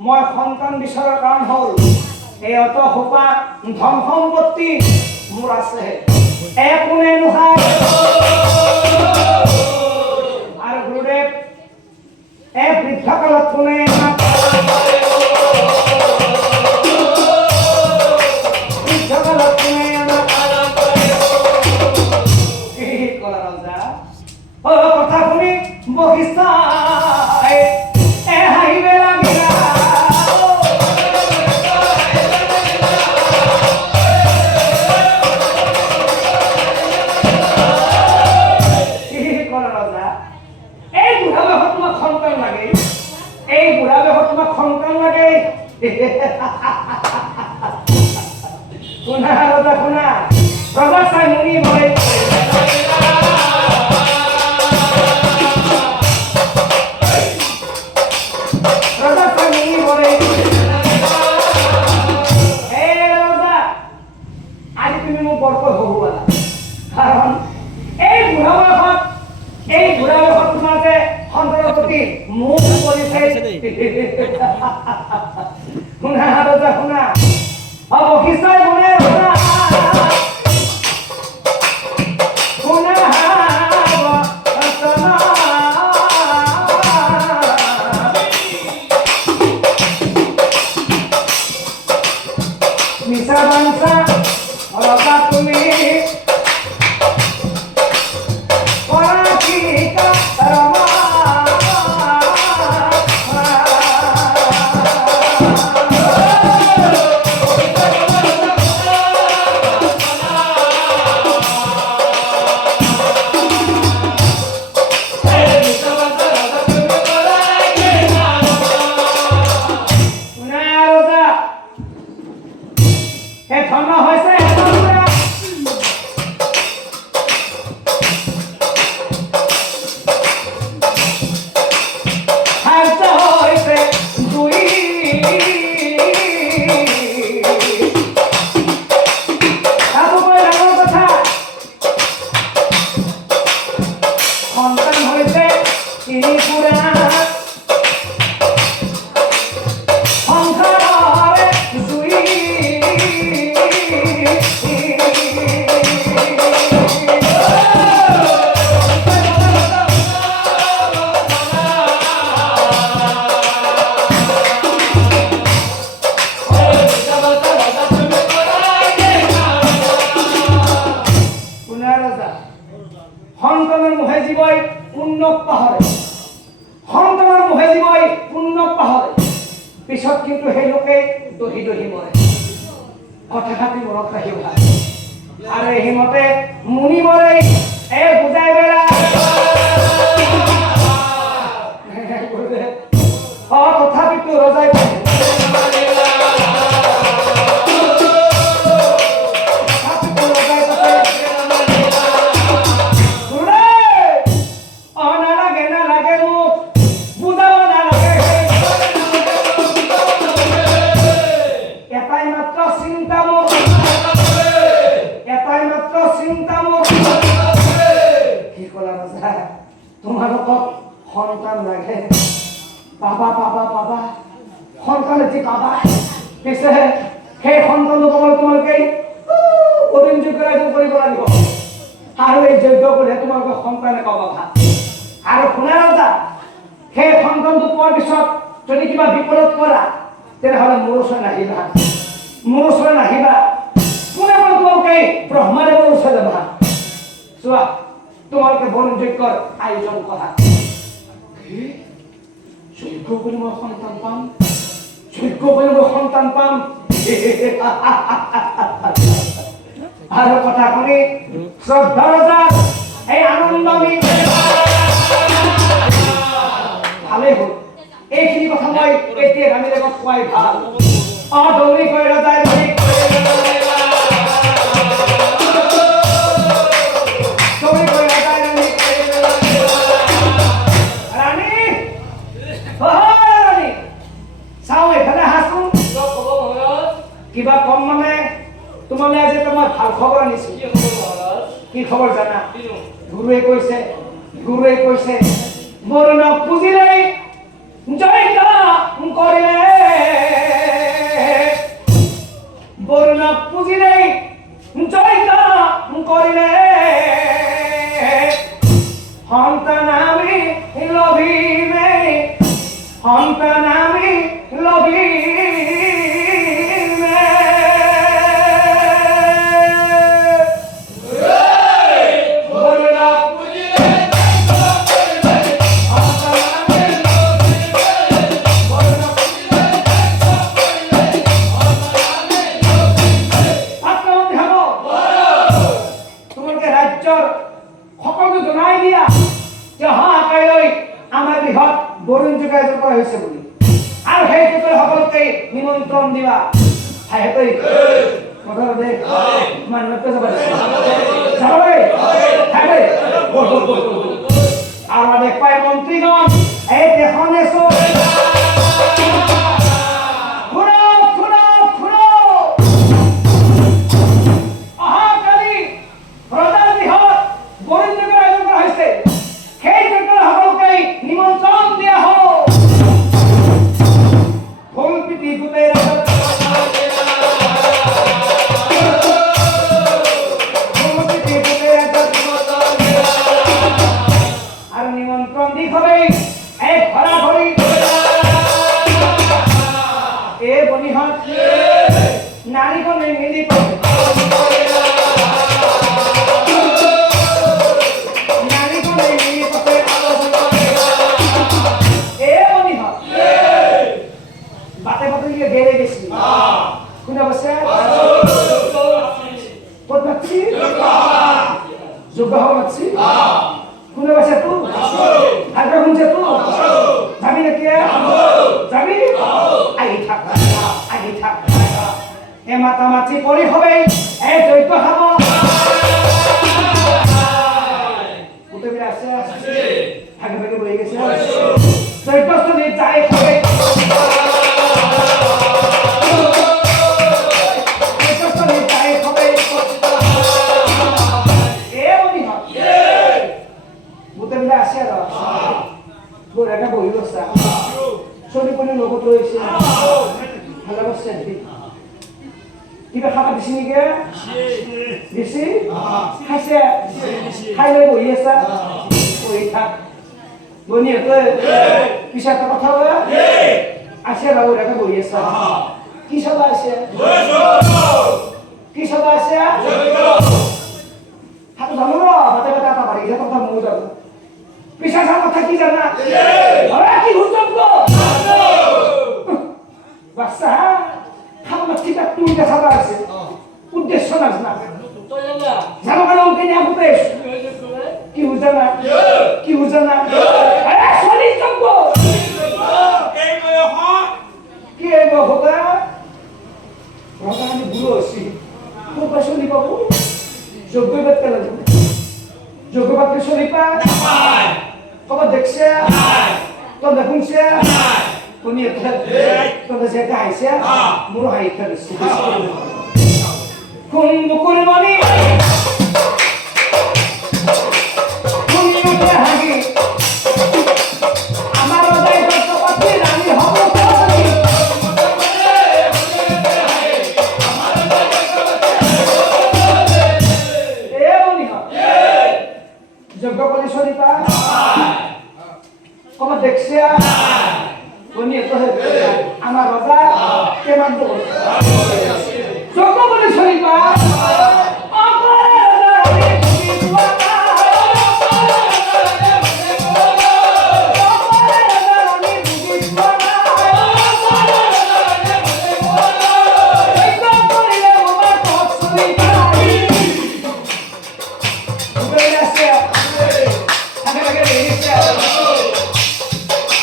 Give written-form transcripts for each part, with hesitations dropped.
মই সন্তান বিচৰাৰ কাৰণ হ'ল এই অত হোপা ধন সম্পত্তি মোৰ আছে একোনে নোহায় আৰু গুৰুদেৱ এই বৃদ্ধকালত কোনে বৃদ্ধকালত কোনে এই কলা ৰজা কথা শুনি বহিষ্ঠাই হাঁহিবে লাগিলা শুনা ৰজা শুনা ৰজা চাই মুনি ভয় ৰজা চাই মুনি ভয় এই ৰজা আজি তুমি মোক বৰকৈ হহুৱা কাৰণ এই বুঢ়া বয়সত তোমাৰ যে সন্তানৰ প্ৰতি মুখ কৰিছে শুনা ৰজা শুনা বশিষ্ঠাই শুনে ৰজা শুনা মিছা বাঞ্চা ৰজা তুমি সন্তানৰ মুহে জীৱই পুণ্যক পাহৰে সন্তানৰ মুহে জীৱই পুণ্যক পাহৰে পিছত কিন্তু সেই লোকে দহি দহি মৰে কথা খাতি মনত ৰাখিবা আৰু এইমতে মুনি মৰে বুজাই বেলা তথাপিতো ৰজাই তোমালোকক সন্তান লাগে পাবা পাবা পাবা সন্তান এটি পাবা পিছে সেই সন্তান তোমালোকে অদিন যজ্ঞ কৰিব লাগিব আৰু এই যজ্ঞ কৰিলে তোমালোকে সন্তানে পাবা ভাত আৰু শুনা ৰজা সেই সন্তানটো পোৱাৰ পিছত যদি কিবা বিপদত পৰা তেনেহ'লে মোৰ ওচৰত নাহিবা কোনে তোমালোকে ব্ৰহ্মাদেৱৰ ওচৰত যাবা চোৱা তোমাকে বরণ যজ্ঞর আয়োজন করা। যজ্ঞ বলে মই সন্তান পাম, যজ্ঞ বলে মই সন্তান পাম। আৰু কথা শুনি শ্ৰদ্ধা ৰজাৰ এই আনন্দ আমি ভালেই হ'ল। এইখিনি কথা মই এতিয়া আমি লগত কোৱাই ভাল। দৌৰি গৈ ৰজাই কিবা কম মানে তোমালৈ আজি মই ভাল খবৰ আনিছো। কি খবৰ জানা? গুৰুৱে কৈছে বৰুণক পুজিলে জয়িতা কৰিলে, বৰুণক পুজিলে জয়িতা কৰিলে, সন্তান আমি লভিমে, সন্তান আমি লভিমে। বরুণ যুগ আয়োজন করা হয়েছে বলি আর সেই ক্ষেত্রে সকলকে নিমন্ত্রণ দিবা। আর অনেক পায় মন্ত্রীগণ এই দেশন এসো মাতামাতি কৰি হবে এই দৈত্য খাব গোটেই আছে ভাগে ভাগে বহি গেছে দৈত্যস্থলী যাই খাবে দৈত্যস্থলী যাই খাবে এ বনি হয় গোটেই আছে আৰু গোৰেকা বহি গৈছে চলি পনি লগত ৰৈছে ভালো বসছে কিবা খাবা দিছি নেকি দিছি খাইছে খাইলে বহি আছা বহি থাক বনি পিছা একটা কথা বলে আছে বাবু রেখে বহি আছা কি সবা আছে কি সবা আছে হাত জানো না হাতে হাতে আটা বাড়ি কথা মনে যাবো পিছা সার কথা কি জানা কি হুজুর গো বাচ্চা খাবার ঠিক তুই দেখা আছে উদ্দেশ্য না জানো কেন অঙ্কে নিয়ে আসবে কি বুঝা না কি বুঝা না আরে শরীর চম্প কি এই হোকা হোকা আমি বুড়ো আছি তোর পাশে নি বাবু যোগ্য ব্যক্তি লাগবে যোগ্য ব্যক্তি শরীর পা খবর দেখছে তো দেখুনছে তুমি তোমরা যে গাইছে মুরো হাই খেলেছে কোন মুকুল মনি তুমি উঠে হাগি আমার হৃদয় দত্তপতি রানী হব করি এ মনি হ যোগ্য বলি শরীফা কবে দেখছে আমার রাজা কেমন যোগ্য বলে শরীফা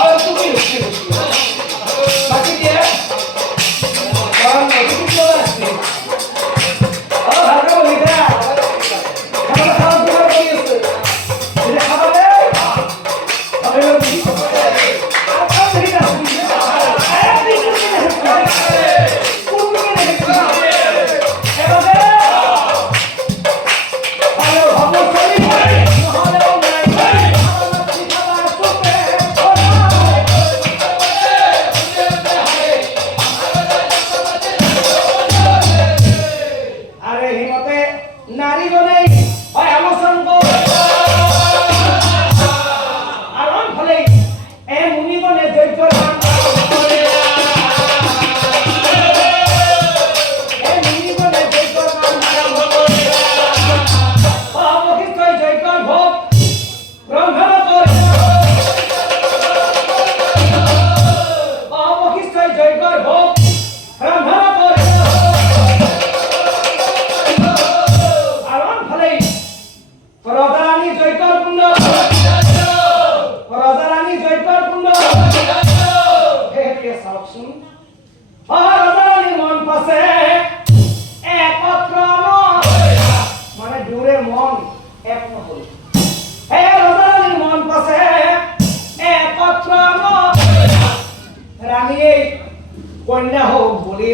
আর তুমি বাকি দিয়ে কারণ নদী চলে আসছে ও ভালো বলি না খাবার খাওয়া তোমার কি আছে এটা খাবার দে আমি বলি আর খাও ঠিক আছে কন্যা হোক বলি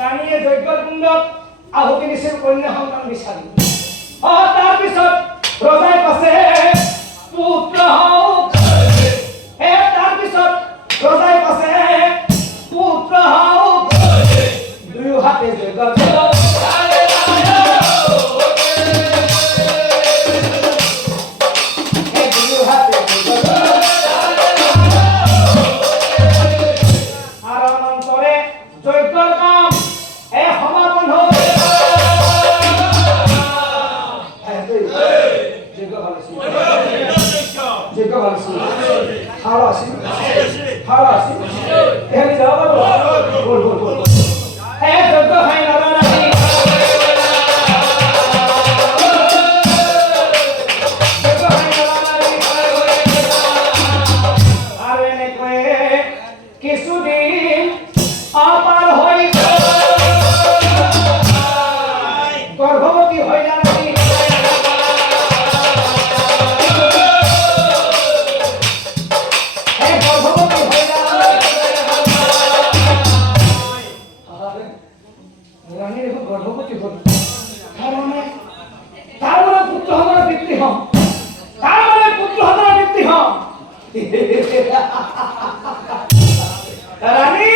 রানীয়ে যজ্ঞকুণ্ড আহুতি দিছিল কন্যা সন্তান বিচাৰি তাৰ পিছত ৰজাই পাছে পুত্ৰ হওক তাৰ পিছত ৰজাই পাছে পুত্ৰ হওক দুয়ো হাতে যজ্ঞ রানী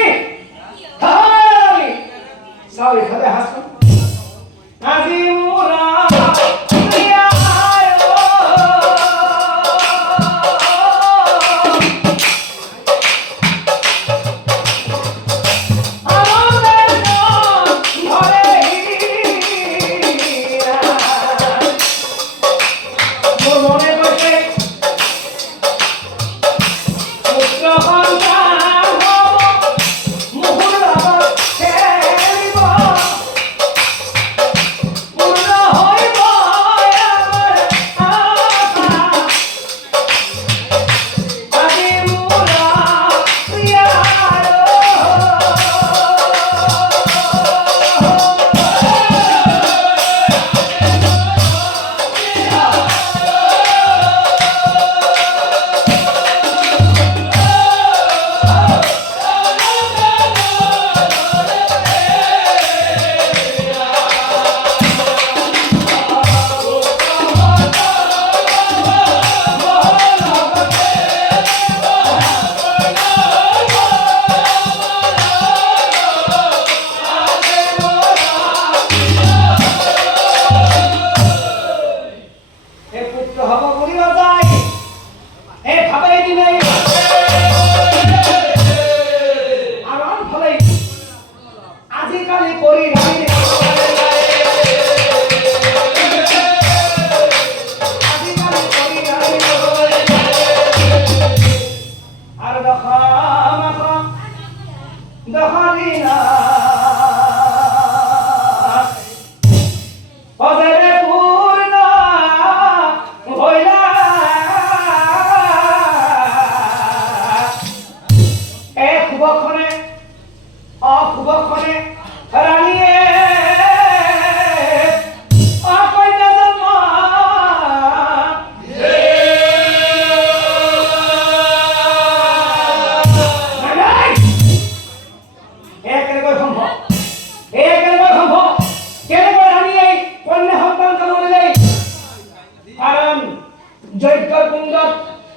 না অজরে পূর্ণ হইলা এক খুবক্ষণে অখুবক্ষণে রানিয়ে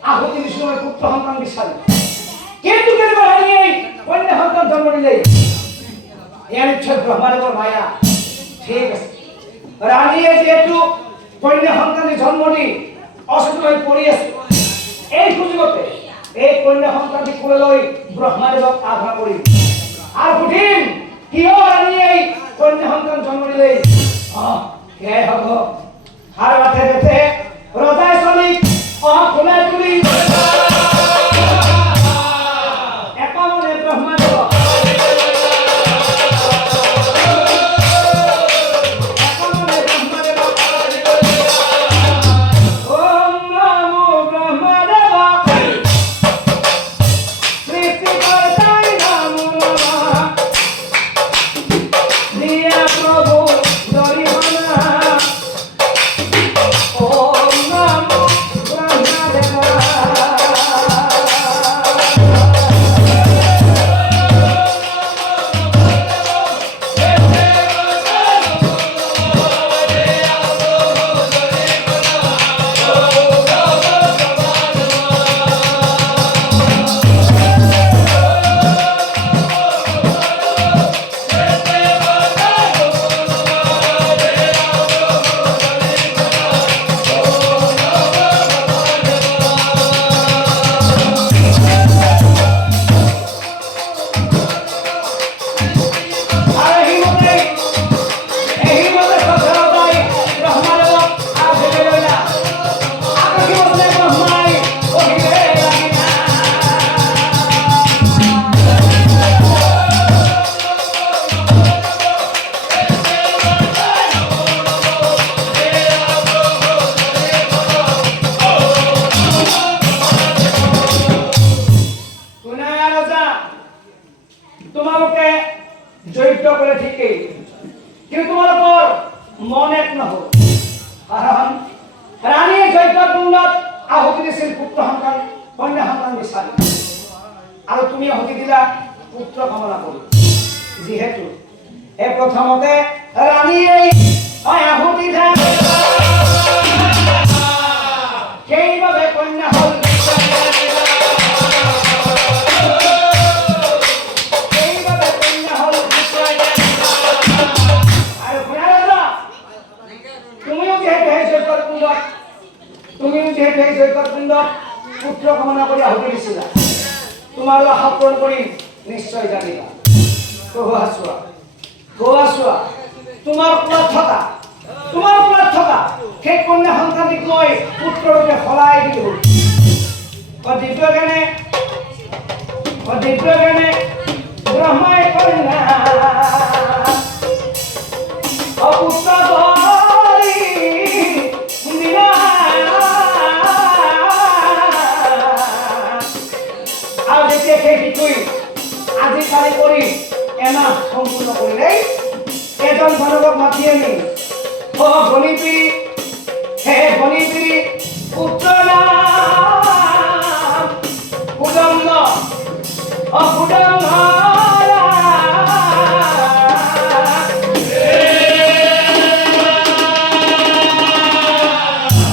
আহুতি বিষ্ণুর পুত্র সন্তান বিশ্বাস কিন্তু কেন রানিয়ে কন্যা সন্তান জন্ম নিলে এর ইচ্ছা ব্রহ্মাদেবর মায়া ঠিক আছে রানিয়ে যেহেতু কন্যা সন্তানের জন্ম দি অসুস্থ হয়ে পড়ি আছে এই সুযোগতে এই কন্যা সন্তানটি কোলে লৈ ব্রহ্মাদেবক আরাধনা করি আর বুঝিম কিয় রানিয়ে কন্যা সন্তান জন্ম দিলে কে হব আর মাঠে বেঁচে রজায় চলি খুলে তুলি একামনে ব্রহ্মাদেব তোমালোকে জয়িত করে ঠিকই কিন্তু তোমার উপর মন এক নহল কারণ রানী জয়িত কুণ্ডত আহুতি দিছিল পুত্র সন্তান কন্যা সন্তান বিচাৰি আৰু তুমি আহুতি দিলা পুত্র কামনা কৰি যিহেতু এই প্ৰথমতে ৰাণীয়ে আহুতি দিলে সেইবাবে কন্যা হল পুত্র কামনা কৰি আহুতি দিছিলা তোমাৰ আশা পূৰণ কৰি নিশ্চয় জানিবা কোৱা চোৱা তোমাৰ কোলাত থকা সেই কন্যা সন্তানটিক মই পুত্ৰৰূপে সলাই দিলো দ্বিতীয় জ্ঞানে ব্ৰহ্মাই কন্যা অপুত্ৰ আজিকালি কৰি এনা সম্পূৰ্ণ কৰিলে এজন মানৱক মাতি আনি বনিপিৰি পুত্ৰ নাম সুদম্ন